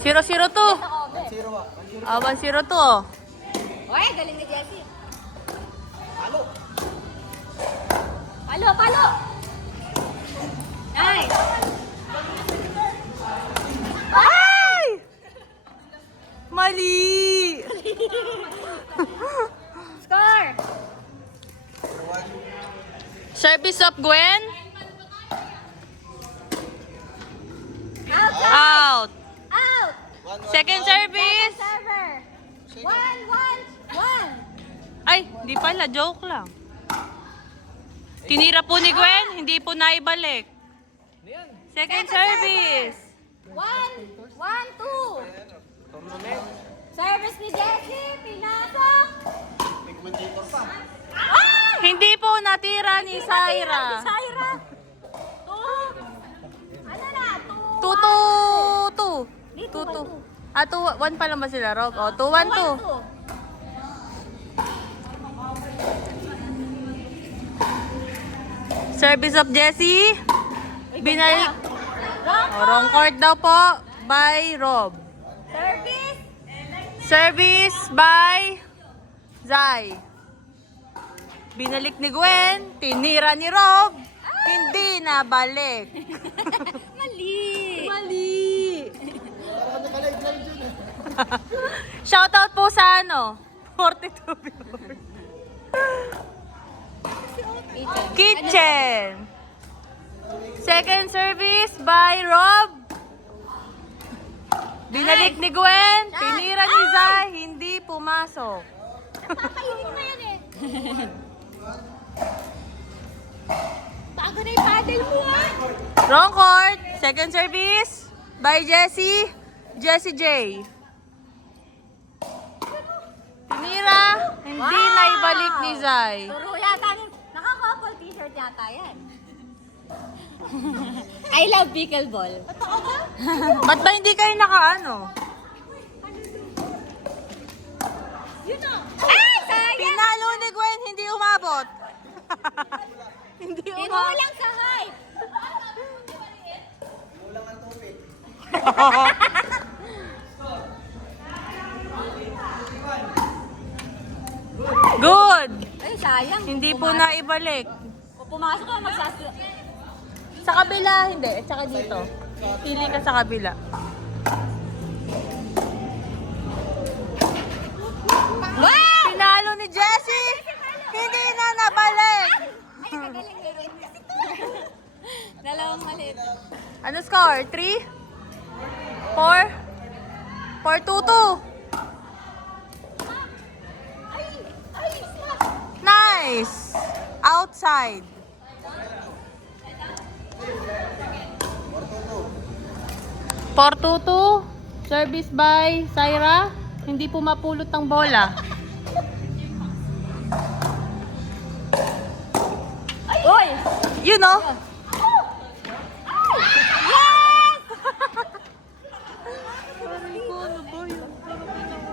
0-0-2. 1-0-2 oh. Oy, galing ni Jessie. Palo. Nice. Ay! Mali! Score. Service of Gwen. Out. Out. Out. Second service. Server. 1-1-1. Ay, di pala. Joke lang. Tinira po ni Gwen. Hindi po naibalik. Second service. 1-1-2. Service ni Jessie. Pinasok. Hindi po natira ni Syra. Syra. 2. Ano na? 2-2. 2-2. Ah, 2-1 pa lang ba sila, Rob? O, 2-1-2. Service of Jessie. Binalik. Wrong court daw po by Rob. Service. Service by Zai. Binalik ni Gwen. Tinira ni Rob. Hindi nabalik. Mali. Shoutout po sa ano? 42 viewers. Kitchen. Second service by Rob. Binalik ni Gwen. Tinira ni Zai. Hindi pumasok. Kakainin mo yan eh. Bago na yung paddle mo ah. Wrong court. Second service by Jessie. Jessie J. Tinira. Hindi naibalik ni Zai. Turo yata. Naka-couple t-shirt yata yan. I love pickleball. Ba't ba hindi kayo nakaano? Ay, sayang! Pinalo ni Gwen, hindi umabot. Hindi umabot. Tinulang sa height. Good. Ay, sayang. Hindi po naibalik. Pumasok ka magsasabi. Sa kabila, hindi. Tsaka dito. Pili ka sa kabila. Wow! Pinalo ni Jessie. Hindi na nabalik. Ay, kagaling meron kasi to. Dalawang maliit. Ano score? 3? 4? 4-2-2. Ay, slap! Nice. Outside. 4-2-2. Service by Syra. Hindi po mapulot ang bola. Uy! You know?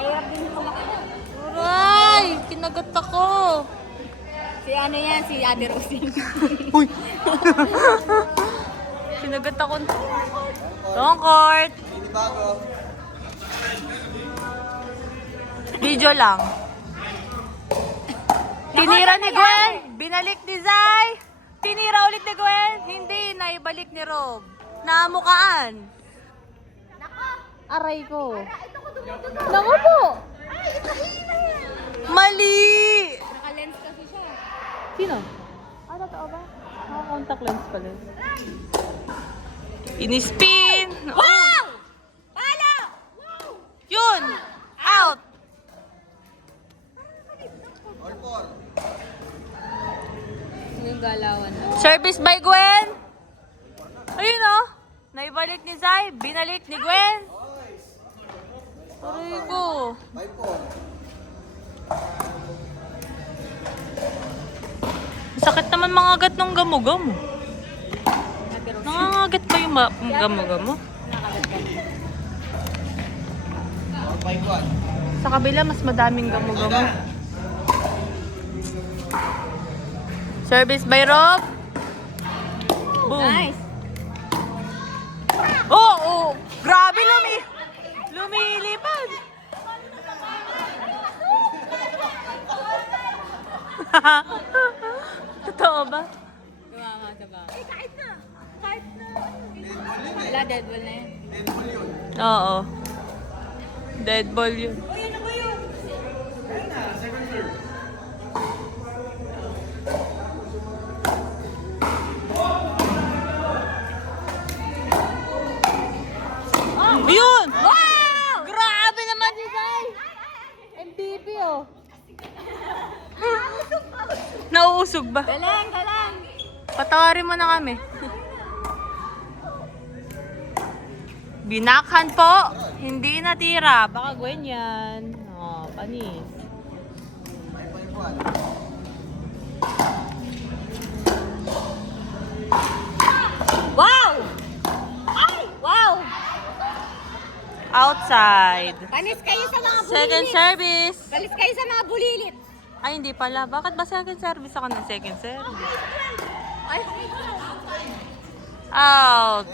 Mahirap din yung kumakaya. Aray! Kinagat ako. Si ano yan, si Ate Rosing. Uy! Kinagat ako. Long court. Video lang. Tinira ni Gwen. Binalik ni Zai. Tinira ulit ni Gwen. Hindi. Naibalik ni Rob. Namukaan. Aray ko. Naku po. Mali. Naka-lens kasi siya. Sino? Ah, totoo ba? Naka-contact lens pala. Inispin. Wow! Palo! Wow! Yun. Out. Yung galawan na. Service by Gwen. Ayun oh. Naibalik ni Zai. Binalik ni Gwen. Aray ko. Sakit naman mga agat ng gamo-gamo. Nangangagat ba yung gamo-gamo? Sa kabila, mas madaming gamo-gamo. Service by Rob. Boom. Nice! Oh, oh. Grabe lumi. Lumilipad. Totoo ba? Tumama sa ba? Eh, kahit na. Kahit na. Wala, dead ball na yan. Oo. Dead ball yun. Uy, ano ba yun? Yun! Wow! Grabe naman si Zay! MVP oh. Nauusog ba? Galang, galang. Patawarin mo na kami. Binakhan po. Hindi natira. Baka Gwen yan. Oh, panis. Wow! Ay! Wow! Outside. Panis kayo sa mga bulilit. Second service. Panis kayo sa mga bulilit. Ay, hindi pala. Bakit ba second service ako ng second service? Ay, Out.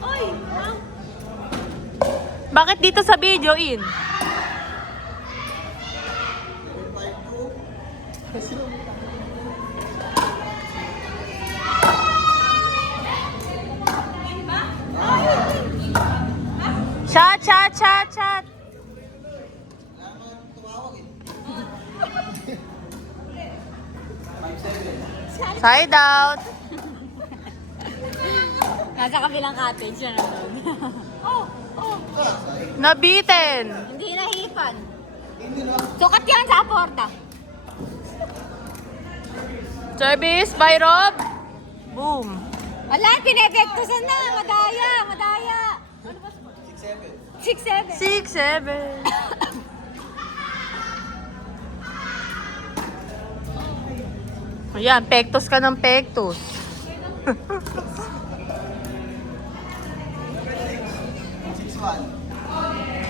Uy! Bakit dito sa video in? Chat, chat, chat, chat. Side out. nasa kabilang cottage na naman. Nabitin. Hindi nahipan. Sukat yan sa aporta. Service by Rob. Boom. Wala, pinepektusan na. Madaya, madaya. 6-7. 6-7. Ayan, pektos ka ng pektos.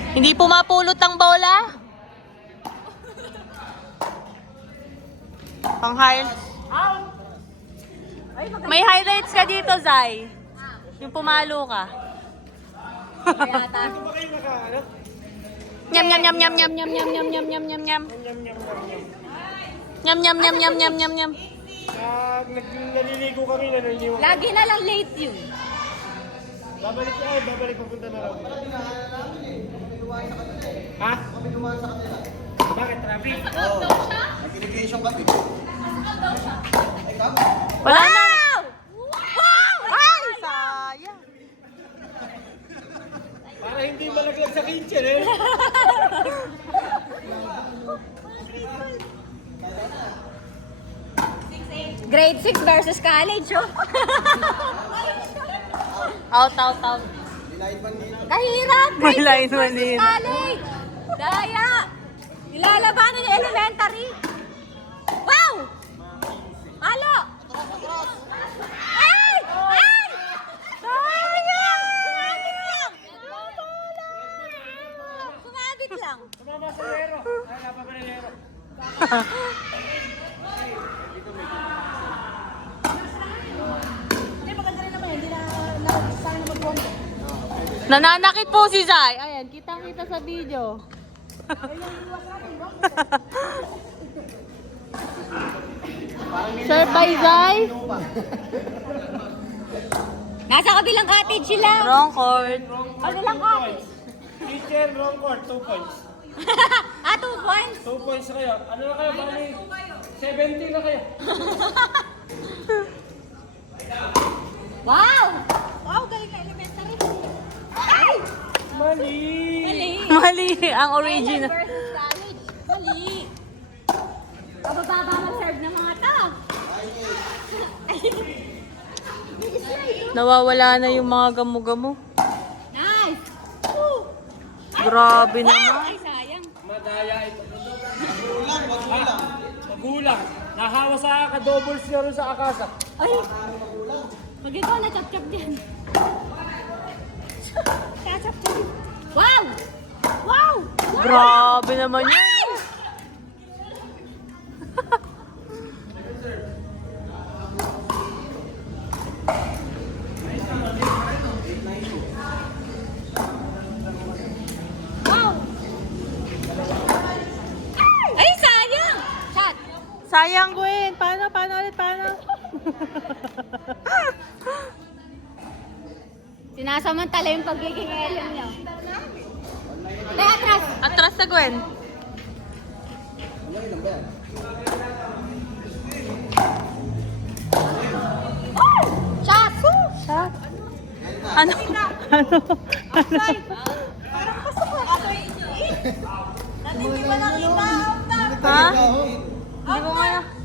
Hindi pumapulot ang bola. Pang highlights. May highlights ka dito, Zay. Yung pumalo ka. Yata. Nyam nyam nyam nyam nyam nyam nyam nyam nyam nyam nyam. Nyam nyam nyam nyam nyam nyam nyam. Naliligo kami na naniwan. Lagi na lang late yun. Babalik papunta na raw. Ha? Bakit traffic? Nag-irrigation kami. Wala na. Ay, sayang. Para hindi malaglag sa kitchen eh. Grade 6 versus college, oh. Out, out, out. Kahirap! May Grade line 6 versus mali. college! Daya! Nilalabanan yung elementary. Wow! Halo! Ay! Ay! Sayang! Sumabit lang! Tumama sa lero. Ay, napa pa na lero. Hindi, maganda rin naman yan. Hindi na sana mag-bomba. Nananakit po si Zay. Ayan, kitang-kita sa video. Serve by Zay. Nasa kabilang cottage sila. Wrong court. Kabilang cottage. Teacher, wrong court, 2 points. 2 points. 2 points na kayo. Ano na kayo? Bali, 70 na kayo. Wow! Wow, galing na elementary. Mali! Mali. Mali ang original. Versus college. Mali. Pababa mag-serve ng mga to. Nawawala na yung mga gamo-gamo. Nice. Grabe naman. Ay, sayang. Madaya ito. Magulang. Nahawa sa ka-doubles niya rin sa akasa. Ay. Pag ikaw na chop-chop din. Chop-chop. Wow! Wow! Grabe naman yun. Sayang, Gwen. Paano ulit? Sinasamantala yung pagiging alien niyo. Kaya atras! Atras na, Gwen. Ano yun ba yan? Shot! Shot. Ano? Nandito ba nakita? Out na! Ha? Hindi ko kaya.